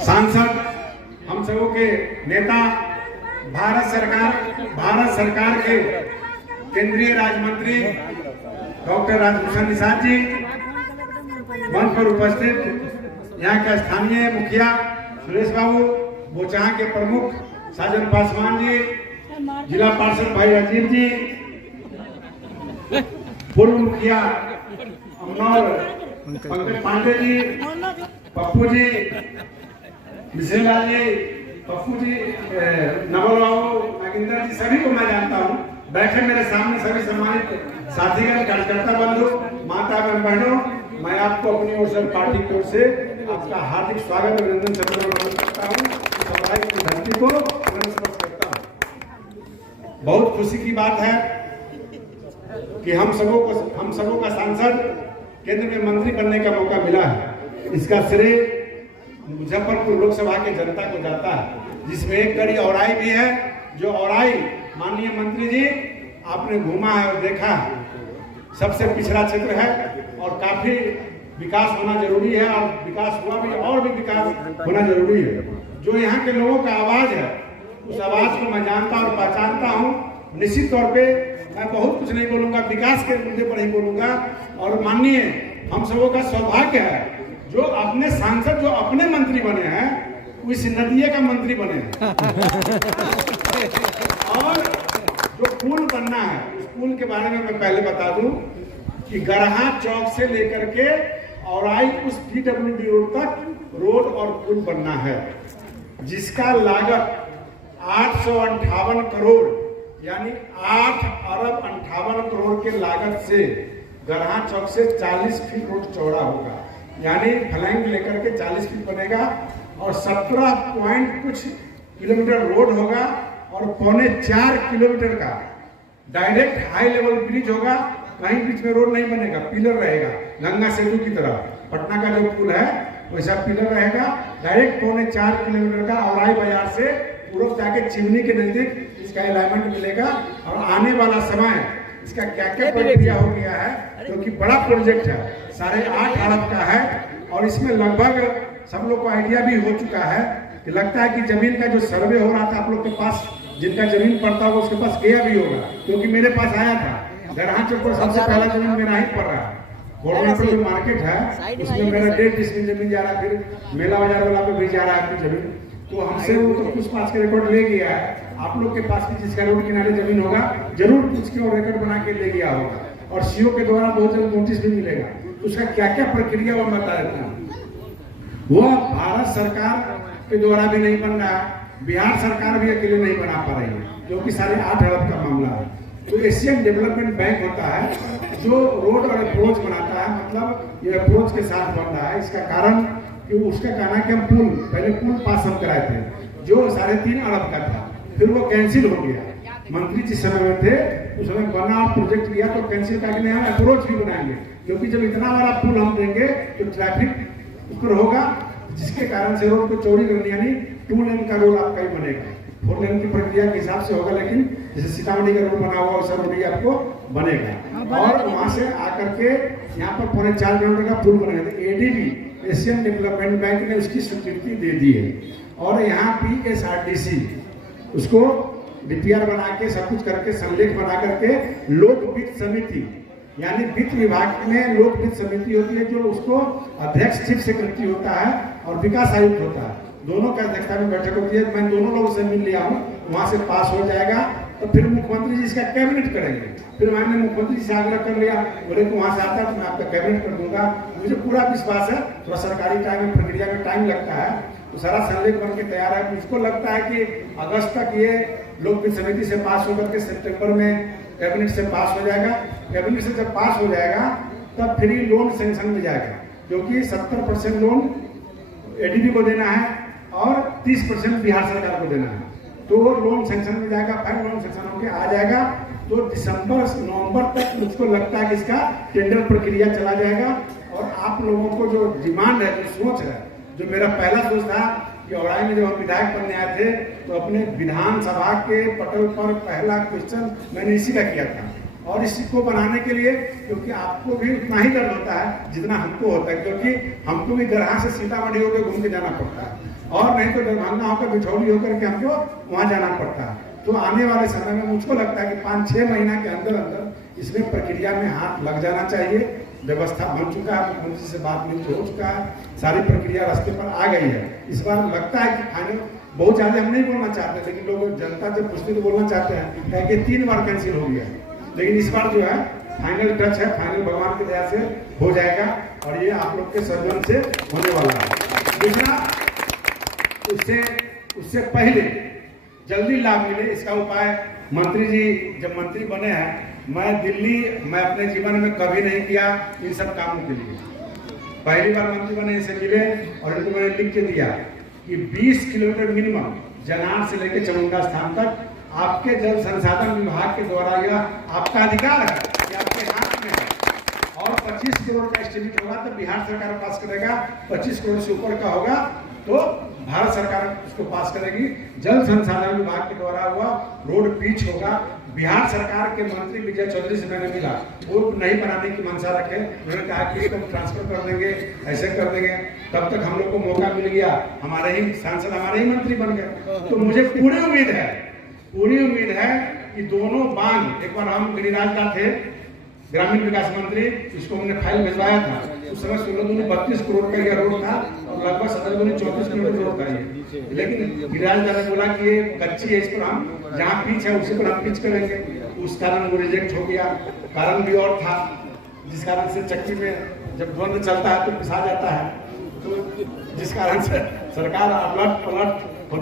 सांसद, हम सबों के नेता, भारत सरकार के केंद्रीय राज्य मंत्री डॉक्टर राजभूषण निषाद जी, मंच पर उपस्थित यहाँ के स्थानीय मुखिया सुरेश बाबू, बोचाहा के प्रमुख साजन पासवान जी, जिला पार्षद भाई राजीव जी, पूर्व मुखिया अमनौर पंकज पांडे जी, पप्पू जी, मिसेलाल जी, पप्पू जी, नवल बाबू, नागिंदर जी, सभी को मैं जानता हूँ। बैठे मेरे सामने सभी सम्मानित साथीगण, कार्यकर्ता बंधु, माता एवं बहनों, मैं आपको अपनी ओर से, पार्टी की ओर से आपका हार्दिक स्वागत अभिनंदन करता हूँ। की धरती को नमस्कार करता हूँ। बहुत खुशी की बात है कि हम सबों का सांसद केंद्र में मंत्री बनने का मौका मिला है। इसका श्रेय मुजफ्फरपुर लोकसभा के जनता को जाता है, जिसमें एक कड़ी औराई भी है। जो औराई माननीय मंत्री जी आपने घूमा है और देखा है, सबसे पिछड़ा क्षेत्र है और काफी विकास होना जरूरी है, और विकास हुआ भी, और भी विकास होना जरूरी है। जो यहाँ के लोगों का आवाज है, उस आवाज को मैं जानता और पहचानता हूँ। निश्चित तौर पे मैं बहुत कुछ नहीं बोलूंगा, विकास के मुद्दे पर ही बोलूंगा। और माननीय हम सबों का सौभाग्य है जो अपने सांसद, जो अपने मंत्री बने हैं, उस नदिये का मंत्री बने हैं। और जो पुल बनना है, उस पुल के बारे में मैं पहले बता दूं कि गरहा चौक से लेकर के औराई उस PWD रोड तक रोड और पुल बनना है, जिसका लागत 858 करोड़ यानी 8 अरब 58 करोड़ के लागत से गरहा चौक से 40 फीट रोड चौड़ा होगा, यानी फ्लैंक लेकर के 40 फीट बनेगा, और 17 पॉइंट कुछ किलोमीटर रोड होगा, और 3.25 किलोमीटर का डायरेक्ट हाई लेवल ब्रिज होगा। कहीं बीच में रोड नहीं बनेगा, पिलर रहेगा, गंगा सेतु की तरह। पटना का जो पुल है वैसा पिलर रहेगा, डायरेक्ट 3.25 किलोमीटर का औराई बाजार से पूर्व जाके चिमनी के नजदीक इसका अलाइनमेंट मिलेगा। और आने वाला समय इसका क्या क्या प्रक्रिया हो गया है, क्योंकि बड़ा प्रोजेक्ट है, 8.5 अरब का है, और इसमें लगभग सब लोग को आइडिया भी हो चुका है कि लगता है कि जमीन का जो सर्वे हो रहा था आप लोग के पास, जिनका जमीन पड़ता होगा उसके पास गया भी होगा, क्योंकि मेरे पास आया था। गरहा चौक पर सबसे पहला जमीन मेरा ही पड़ रहा है। कोरोना पर जो मार्केट है उसमें मेरा 1.5 डिसमिल जमीन जा रहा है, फिर मेला बाजार वाला पे भी जा रहा है जमीन। तो हमसे वो तो कुछ पास के रिकॉर्ड ले गया है। आप लोग के पास भी जिसका रोड किनारे जमीन होगा जरूर उसके और रिकॉर्ड बना के ले गया होगा, और सीओ के द्वारा बहुत जल्द नोटिस भी मिलेगा। उसका क्या क्या प्रक्रिया वो बता देता हूँ। वो भारत सरकार के द्वारा भी नहीं बन रहा है, बिहार सरकार भी अकेले नहीं बना पा रही है, क्योंकि 8.5 अरब का मामला है। तो एशियन डेवलपमेंट बैंक होता है जो रोड और अप्रोच बनाता है, मतलब ये अप्रोच के साथ बन रहा है। इसका कारण कि उसका कहना कि हम पहले पुल पास हम कराए थे जो 3.5 अरब का था, फिर वो कैंसिल हो गया। मंत्री जिस समय में थे उस समय बना प्रोजेक्ट लिया तो कैंसिल करके हम अप्रोच भी बनाएंगे, क्योंकि जब इतना बड़ा पुल हम देंगे तो ट्रैफिक उस पर होगा, जिसके कारण से रोड को चौड़ी करनी, यानी 2 लेन का रोड आपका ही बनेगा। 4 लेन की प्रक्रिया के हिसाब से होगा, लेकिन जैसे सीतामढ़ी का रोड बना हुआ वैसा रोड ही आपको बनेगा। और वहां से आकर के यहाँ पर 4.5 किलोमीटर का पुल बनेगा। ADB एशियन डेवलपमेंट बैंक ने उसकी स्वीकृति दे दी है, और यहाँ PSRDC उसको DPR बना के सब कुछ करके संलेख बना करके लोक वित्त समिति, यानी वित्त विभाग में लोक वित्त समिति होती है, जो उसको अध्यक्ष चीफ सेक्रेटरी होता है और विकास आयुक्त होता है, दोनों का अध्यक्षता में बैठक होती है। मैं दोनों लोगों से मिल लिया हूँ, वहां से पास हो जाएगा तो फिर मुख्यमंत्री जी इसका कैबिनेट करेंगे। फिर मैंने मुख्यमंत्री जी से आग्रह कर लिया, बोले कि वहां से आता तो मैं आपका कैबिनेट कर दूंगा। मुझे पूरा विश्वास है, थोड़ा सरकारी टाइम में प्रक्रिया में टाइम लगता है, तो सारा संलेख बन के तैयार है। मुझको लगता है कि अगस्त तक ये लोक वित्त समिति से पास होकर के सितंबर में कैबिनेट से पास हो जाएगा। कैबिनेट से जब पास हो जाएगा तब फ्री लोन सेंक्शन में जाएगा, क्योंकि 70% लोन ADB को देना है और 30% बिहार सरकार को देना है। तो लोन सेंक्शन में जाएगा, फाइल लोन सेंक्शन होकर आ जाएगा, तो दिसंबर-नवंबर तक मुझको लगता है कि इसका टेंडर प्रक्रिया चला जाएगा। और आप लोगों को जो डिमांड है, जो सोच है, जो मेरा पहला सोच था कि औराई में जब हम विधायक बनने आए थे तो अपने विधानसभा के पटल पर पहला क्वेश्चन मैंने इसी का किया था, और इसको बनाने के लिए, क्योंकि आपको भी उतना ही दर्द होता है जितना हमको होता है, क्योंकि हमको भी गरहा से सीतामढ़ी होकर घूम के जाना पड़ता है, और नहीं तो दरभंगा होकर बिछौली होकर के हमको वहां जाना पड़ता है। तो आने वाले समय में मुझको लगता है कि 5-6 महीना के अंदर अंदर इसमें प्रक्रिया में हाथ लग जाना चाहिए। व्यवस्था बन चुका है, मुख्यमंत्री से बात मिल हो चुका है, सारी प्रक्रिया रास्ते पर आ गई है। इस बार लगता है कि फाइनल, बहुत ज्यादा हम नहीं बोलना चाहते, लेकिन लोग जनता जब पूछते तो बोलना चाहते हैं कि 3 बार कैंसिल हो गया, लेकिन इस बार जो है फाइनल टच है, फाइनल भगवान की दया से हो जाएगा और ये आप लोग के सहयोग से होने वाला है। दूसरा, उससे पहले जल्दी लाभ मिले इसका उपाय मंत्री जी जब मंत्री बने हैं, मैं अपने जीवन में कभी नहीं किया इन सब कामों के लिए। पहली बार मंत्री बने इनसे मिले और इनको मैंने लिख के दिया कि 20 किलोमीटर मिनिमम जनार से लेकर चामुंडा स्थान तक आपके जल संसाधन विभाग के द्वारा यह आपका अधिकार है, यह आपके हाथ में है। और 25 करोड़ का एस्टिमेट होगा तो बिहार सरकार पास करेगा, 25 करोड़ से ऊपर का होगा तो भारत सरकार उसको पास करेगी। जल संसाधन विभाग के द्वारा हुआ रोड पिच होगा। बिहार सरकार के मंत्री विजय चौधरी से मैंने मिला, वो नहीं बनाने की मंशा रखे, उन्होंने कहा कि इसको ट्रांसफर कर देंगे, ऐसे कर देंगे। तब तक हम लोग को मौका मिल गया, हमारे ही सांसद हमारे ही मंत्री बन गए। तो मुझे पूरी उम्मीद है कि दोनों बांध, एक बार हम गिरिराज का थे ग्रामीण विकास मंत्री, इसको हमने फाइल भिजवाया था, उस समय 16-32 करोड़ का यह रोड था और लगभग 17-34 किलोमीटर रोड था ये। लेकिन गिरिराज ने बोला कि ये कच्ची है, इस पर हम जहाँ पिच है उसी पर हम पिच करेंगे, उस कारण वो रिजेक्ट हो गया। कारण भी और था, जिस कारण से चक्की में जब द्वंद्व चलता है तो पिसा जाता है, तो जिस कारण से सरकार अलट पलट